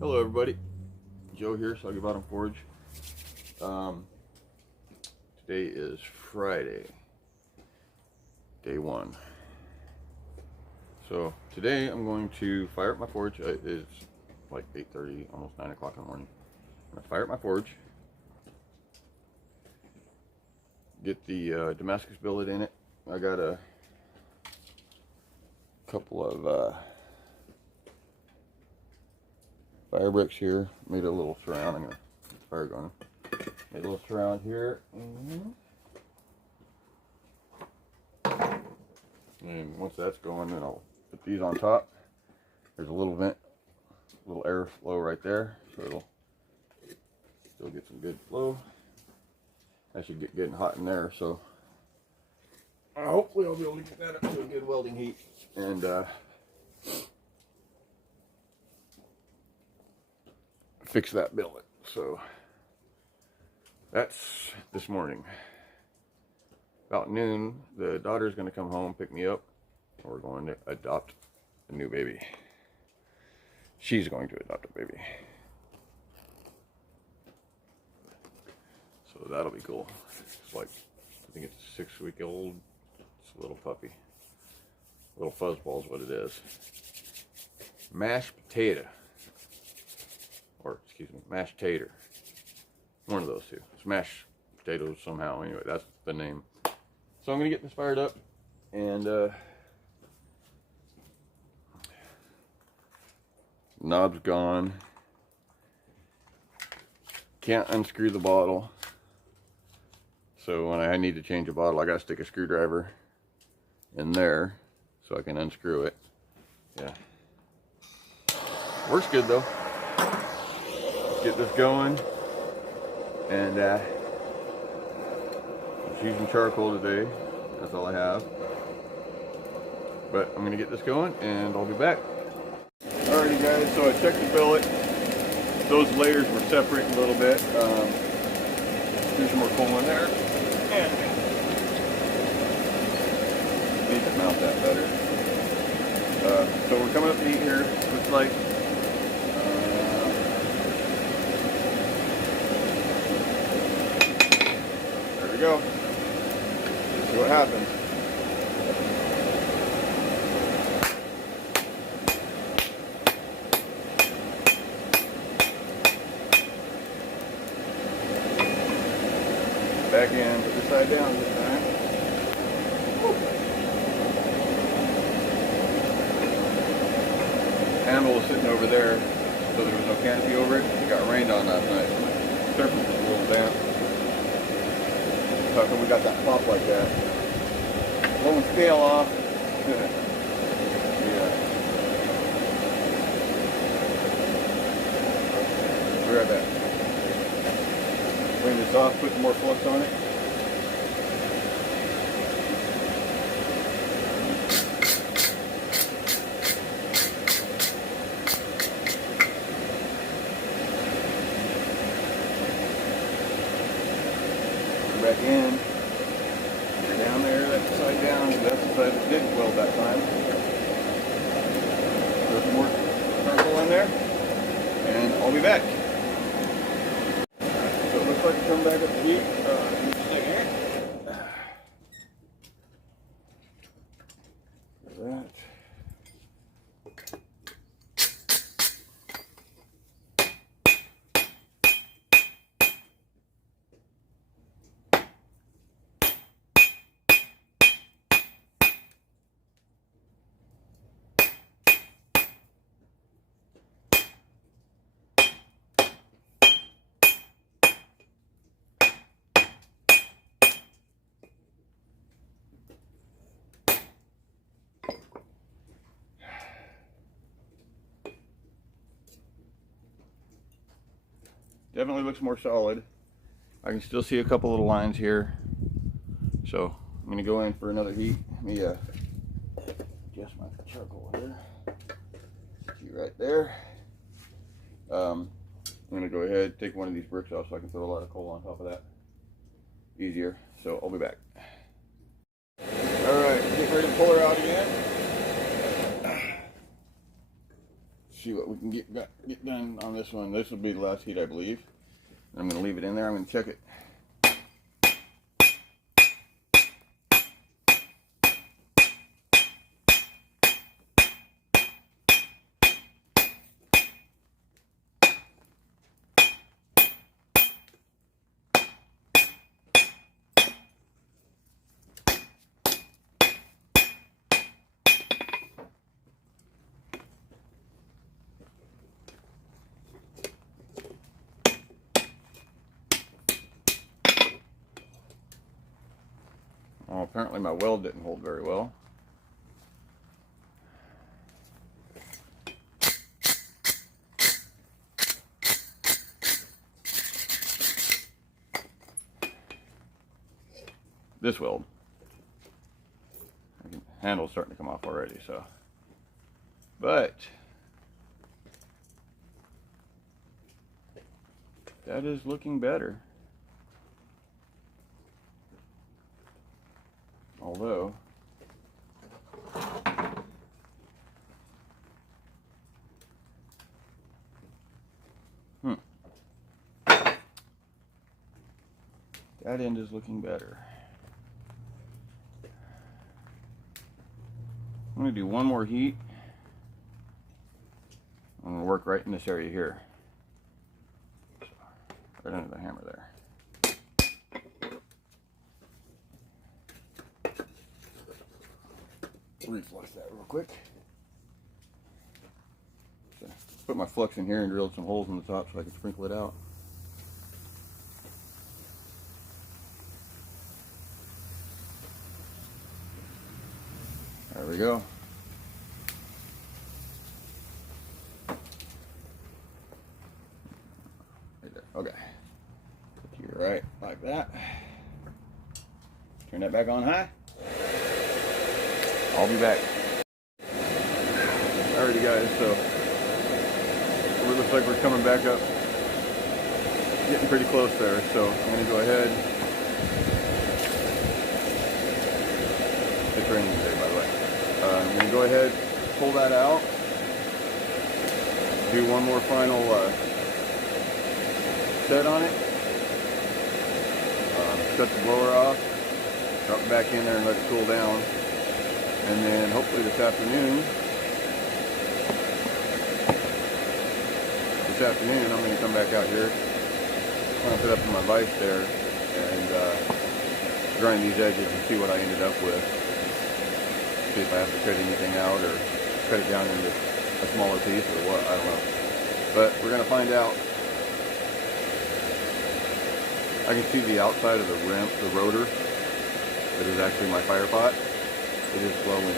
Hello everybody, Joe here, Salvageable Forge. Today is Friday, day 1. So today I'm going to fire up my forge. It's like 8:30, almost 9 o'clock in the morning. I'm going to fire up my forge, get the Damascus billet in it. I got a couple of fire bricks here. Made a little surround. I'm gonna get the fire going. Made a little surround here. And once that's going, then I'll put these on top. There's a little vent, a little air flow right there, so it'll still get some good flow. I should get getting hot in there, so hopefully I'll be able to get that up to a good welding heat and fix that billet. So that's this morning. About noon, the daughter's going to come home, pick me up, and we're going to adopt a new baby. She's going to adopt a baby. So that'll be cool. It's like, I think it's a 6-week-old. It's a little puppy. Little fuzzball is what it is. Mashed potato. Or, excuse me, mashed tater. One of those two. It's mashed potatoes somehow. Anyway, that's the name. So I'm going to get this fired up. And, knob's gone. Can't unscrew the bottle. So when I need to change a bottle, I got to stick a screwdriver in there so I can unscrew it. Yeah. Works good though. Get this going, and I'm just using charcoal today. That's all I have, but I'm gonna get this going and I'll be back. Alrighty guys, so I checked the billet. Those layers were separate a little bit. There's some more coal in there, and need to mount that better. So we're coming up to heat here. Looks like go. See what happens. Back in, put this side down this time. Woo. Handle was sitting over there, so there was no canopy over it. It got rained on last night, so the surface was a little damp. How come we got that pop like that? Blowing scale off. Yeah. Be right back. Clean this off, put some more flux on it. Back in. You're down there, that's the side down, that's the side that didn't weld that time. Throw some more charcoal in there, and I'll be back. So it looks like it's coming back up to heat. Just a second here. There's that. Definitely looks more solid. I can still see a couple little lines here. So I'm going to go in for another heat. Let me adjust my charcoal here. See right there. I'm going to go ahead, take one of these bricks off so I can throw a lot of coal on top of that. Easier. So I'll be back. Alright, getting ready to pull her out again. see what we can get done on this one. This will be the last heat, I believe. I'm going to leave it in there. I'm going to check it. Well, apparently my weld didn't hold very well. This weld. The handle's starting to come off already, so. But that is looking better. Although, that end is looking better. I'm going to do one more heat. I'm going to work right in this area here. Right under the hammer there. Reflux that real quick. So, put my flux in here and drilled some holes in the top so I can sprinkle it out. There we go. Right there. Okay. Put you right like that. Turn that back on high. I'll be back. Alrighty guys, so it looks like we're coming back up. Getting pretty close there, so I'm going to go ahead. It's raining today, by the way. I'm going to go ahead, pull that out. Do one more final set on it. Shut the blower off. Drop it back in there and let it cool down. And then hopefully this afternoon, I'm going to come back out here, clamp it up to my vise there, and grind these edges and see what I ended up with. See if I have to cut anything out or cut it down into a smaller piece or what, I don't know. But we're going to find out. I can see the outside of the rim, the rotor, that is actually my fire pot. It is glowing.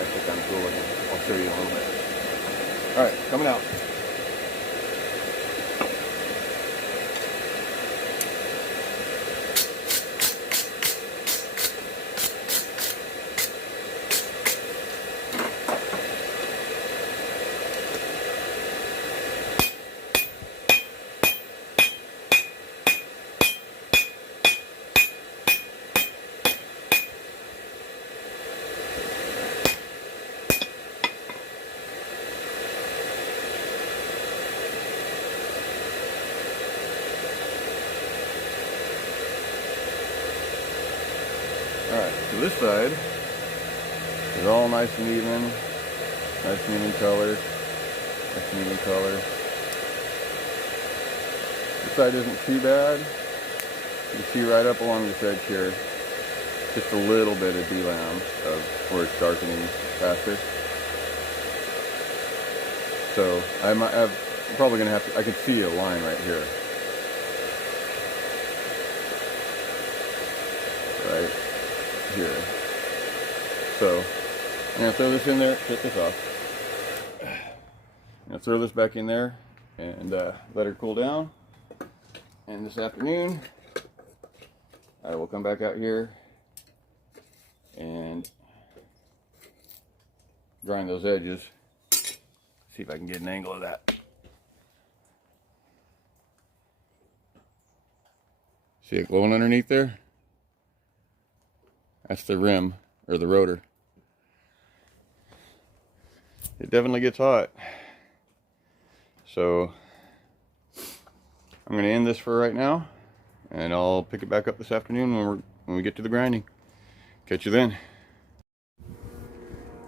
Actually kind of cool looking. I'll show you in a little bit. Alright, coming out. Alright, so this side is all nice and even color, nice and even color. This side isn't too bad. You can see right up along this edge here, just a little bit of delam of where it's darkening faster. So I'm probably going to have to, I can see a line right here. Right here. So I'm going to throw this in there, shut this off. I'm going to throw this back in there and let her cool down. And this afternoon, I will come back out here and grind those edges. See if I can get an angle of that. See it glowing underneath there? That's the rim, or the rotor. it definitely gets hot. So I'm going to end this for right now, and I'll pick it back up this afternoon when we get to the grinding. Catch you then.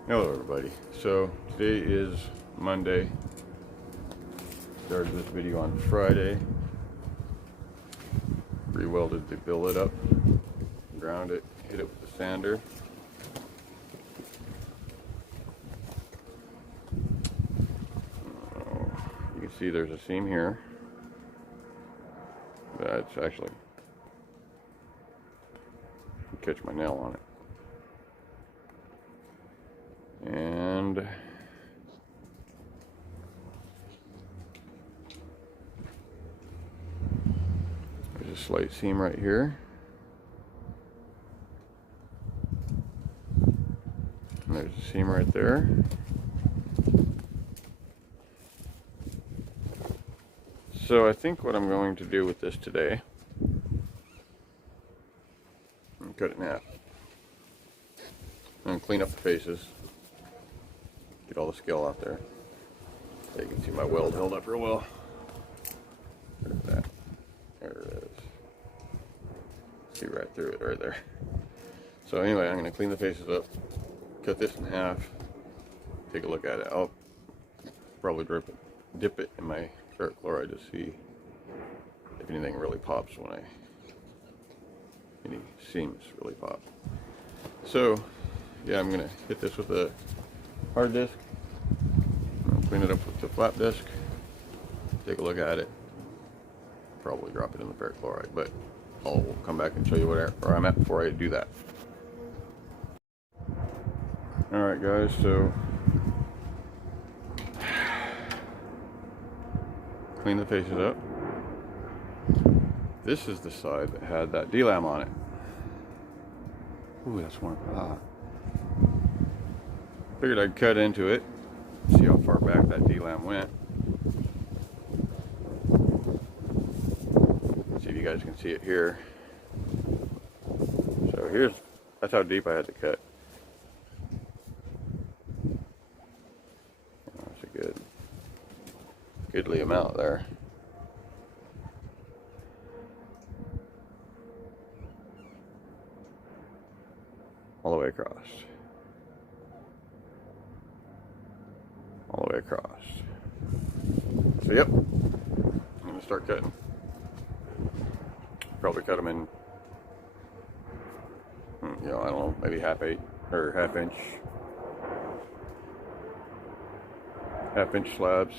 Hello everybody. So today is Monday. Started this video on Friday. Rewelded the billet up, ground it, hit it with the sander. You can see there's a seam here. That's actually, catch my nail on it. And there's a slight seam right here. And there's a seam right there. So I think what I'm going to do with this today, and cut it in half, and clean up the faces, get all the scale out there. So you can see my weld held up real well. There's that. There it is. See right through it right there. So anyway, I'm going to clean the faces up, cut this in half, take a look at it. I'll probably dip it in my ferric chloride to see if anything really pops any seams really pop. So yeah, I'm gonna hit this with a hard disc, I'll clean it up with the flat disc, take a look at it, probably drop it in the ferric chloride, but I'll come back and show you where I'm at before I do that. Alright guys, so clean the faces up. This is the side that had that D-lam on it. Ooh, that's warm. Figured I'd cut into it, see how far back that D-lam went. See if you guys can see it here. So that's how deep I had to cut. That's a goodly amount there. All the way across. All the way across. So yep, I'm gonna start cutting. Probably cut them in, I don't know, maybe half inch slabs.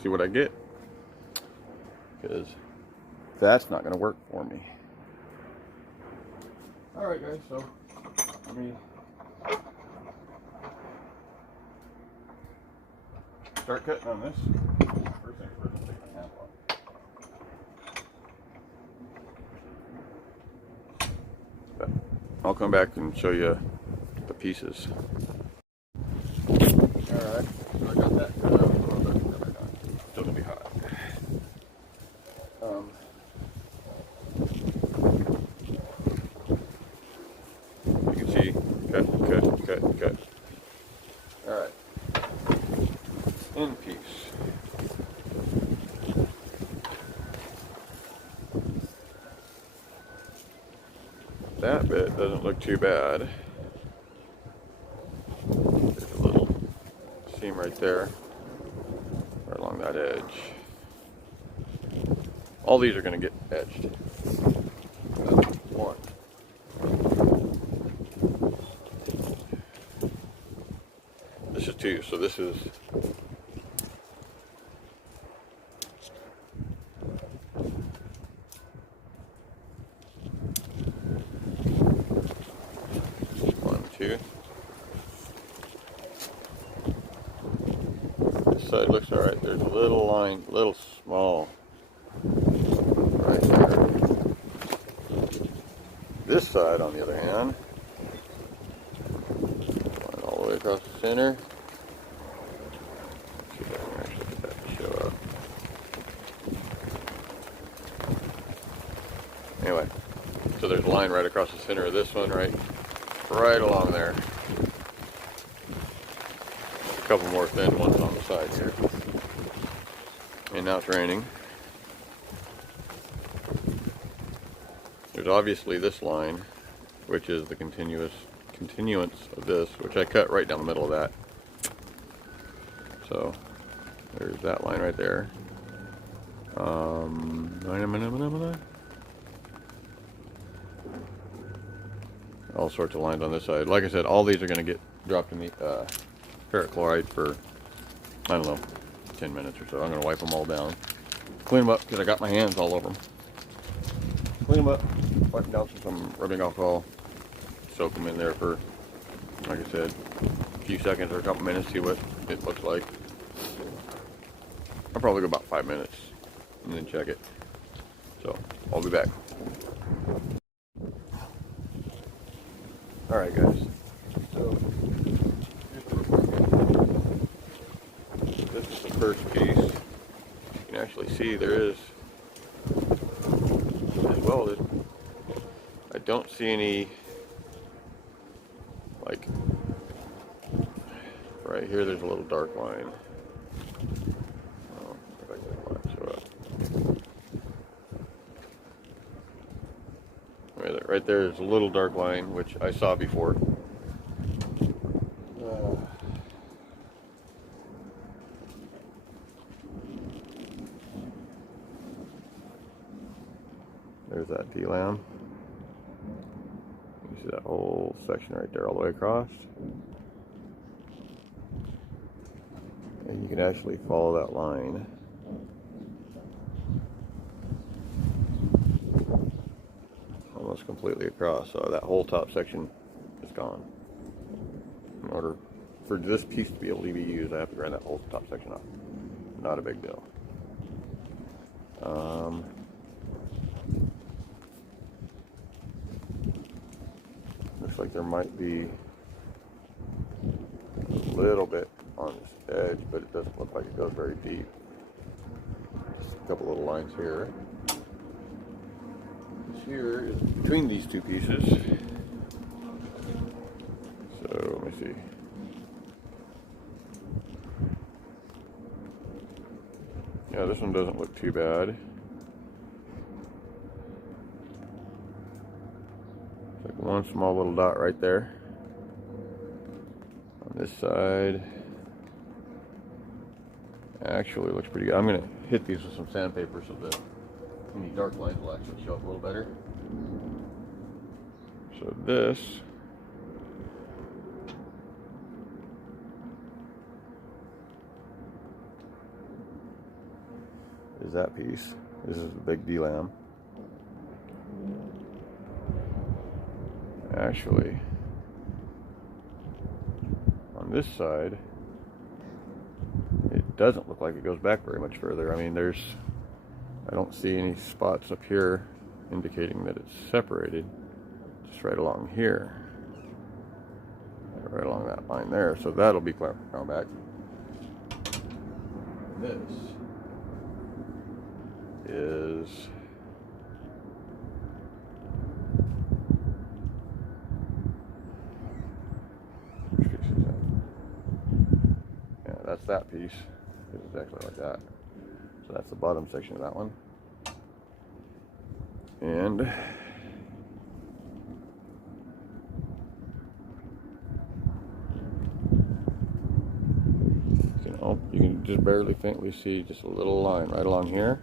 See what I get, because that's not going to work for me. Alright guys, so let me start cutting on this. First thing first, I'll take my hand off. But I'll come back and show you the pieces. Alright, so I got that cut out. Still gonna be hot. You can see, cut. Alright. End piece. That bit doesn't look too bad. There's a little seam right there, right along that edge. All these are going to get edged. One. This is two, so this is one, two. This side looks alright. There's a little line, little small right there. This side, on the other hand, line all the way across the center. See if I can actually get that to show up. Anyway, so there's a line right across the center of this one, right along there. couple more thin ones on the side here. And now it's raining. There's obviously this line, which is the continuance of this, which I cut right down the middle of that. So there's that line right there. All sorts of lines on this side. Like I said, all these are going to get dropped in the ferric chloride for, I don't know, 10 minutes or so. I'm going to wipe them all down. Clean them up because I got my hands all over them. Clean them up, wipe them down with some rubbing alcohol. Soak them in there for, like I said, a few seconds or a couple minutes, see what it looks like. I'll probably go about 5 minutes and then check it. So, I'll be back. Alright guys, so this is the first piece. You can actually see there is, it's welded. I don't see any, like, right here there's a little dark line. Oh, if I can show up. Right there is a little dark line, which I saw before. There's that D-lam. You see that whole section right there all the way across. And you can actually follow that line. Almost completely across, so that whole top section is gone. In order for this piece to be able to be used, I have to grind that whole top section off. Not a big deal. Looks like there might be a little bit on this edge, but it doesn't look like it goes very deep. Just a couple little lines here. Here is between these two pieces. So let me see. Yeah, this one doesn't look too bad. It's like one small little dot right there. On this side, actually looks pretty good. I'm gonna hit these with some sandpaper so that any dark lines will actually show up a little better. So this is that piece. This is the big D-lam. Actually, on this side, it doesn't look like it goes back very much further. I mean, I don't see any spots up here indicating that it's separated. Just right along here. Right along that line there. So that'll be ground back. This is yeah, that's that piece. It's exactly like that. So that's the bottom section of that one. And you can just barely faintly see just a little line right along here.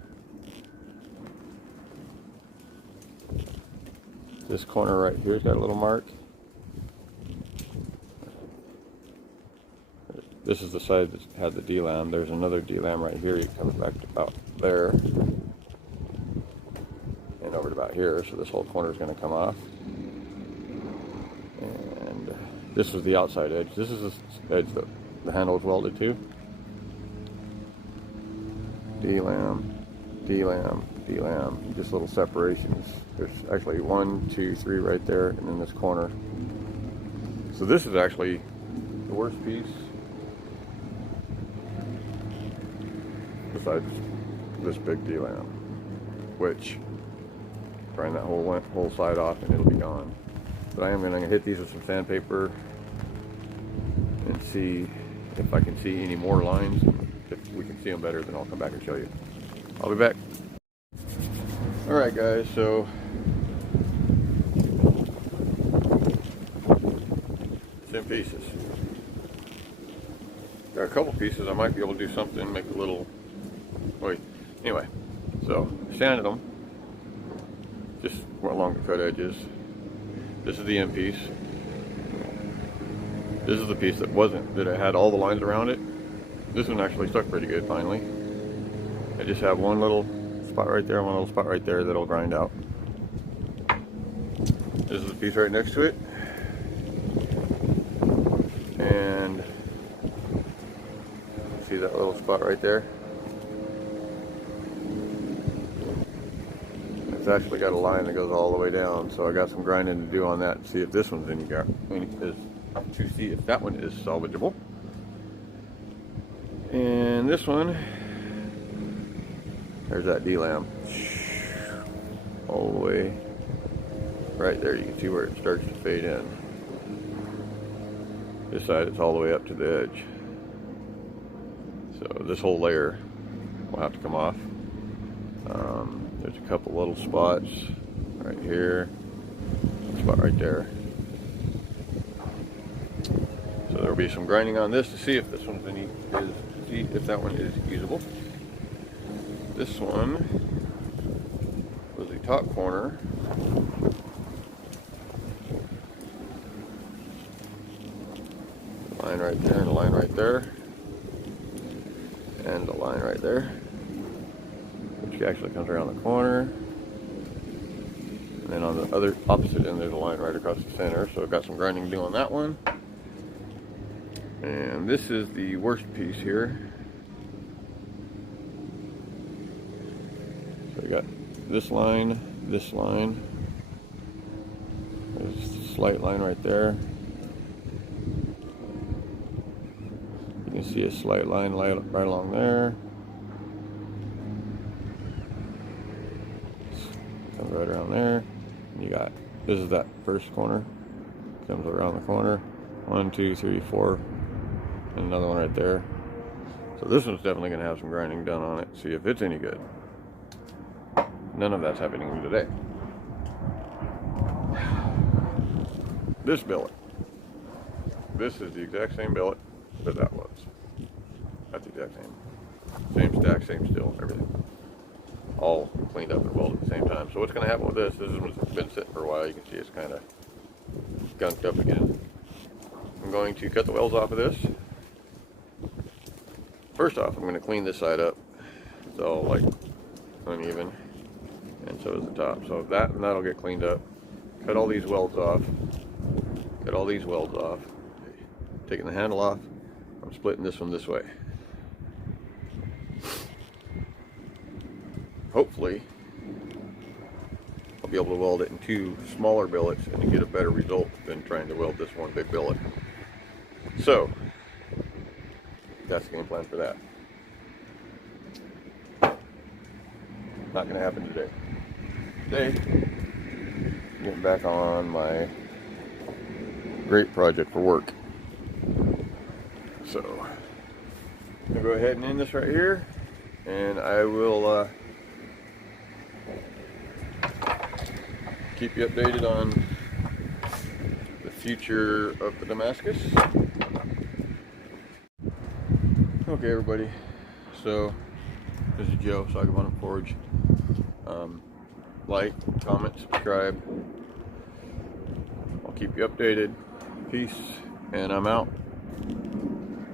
This corner right here's got a little mark. This is the side that had the D-lam. There's another D-lam right here. It comes back to about there and over to about here. So this whole corner is going to come off. And this was the outside edge. This is the edge that the handle is welded to. D-lam, D-lam, D-lam. Just little separations. There's actually 1, 2, 3 right there, and then this corner. So this is actually the worst piece. Besides this big D-lam, which grind that whole side off and it'll be gone. But I am going to hit these with some sandpaper and see if I can see any more lines, if we can see them better, then I'll come back and show you. I'll be back. Alright guys, so it's in pieces. There are a couple pieces I might be able to do something, make a little, wait, anyway, so sanded them, just along the cut edges. This is the end piece. This is the piece that I had all the lines around it. This one actually stuck pretty good finally. I just have one little spot right there, one little spot right there that'll grind out. This is the piece right next to it. And see that little spot right there? It's actually got a line that goes all the way down, so I got some grinding to do on that and see if this one's to see if that one is salvageable. And this one, there's that D-lam all the way right there. You can see where it starts to fade in. This side, it's all the way up to the edge. So this whole layer will have to come off. There's a couple little spots right here, spot right there. So there'll be some grinding on this to see if this one's see if that one is usable. This one was the top corner. Line right there, and a line right there, and a line right there, which actually comes around the corner. And then on the other opposite end, there's a line right across the center. So I've got some grinding to do on that one. And this is the worst piece here. So we got this line, there's a slight line right there. You can see a slight line right along there. Comes right around there. And you got, this is that first corner. Comes around the corner. 1, 2, 3, 4. And another one right there. So this one's definitely going to have some grinding done on it. See if it's any good. None of that's happening today. This billet. This is the exact same billet that that was. That's the exact same. Same stack, same steel, everything. All cleaned up and welded at the same time. So what's going to happen with this has been sitting for a while. You can see it's kind of gunked up again. I'm going to cut the welds off of this. First off, I'm going to clean this side up. It's all like uneven, and so is the top. So that'll get cleaned up. Cut all these welds off. Cut all these welds off. Taking the handle off. I'm splitting this one this way. Hopefully, I'll be able to weld it in 2 smaller billets and get a better result than trying to weld this one big billet. So, that's the game plan for that. Not going to happen today. Today, getting back on my great project for work. So, I'm going to go ahead and end this right here, and I will keep you updated on the future of the Damascus. Okay, everybody, so this is Joe, Salvageable Forge. Like, comment, subscribe. I'll keep you updated. Peace, and I'm out.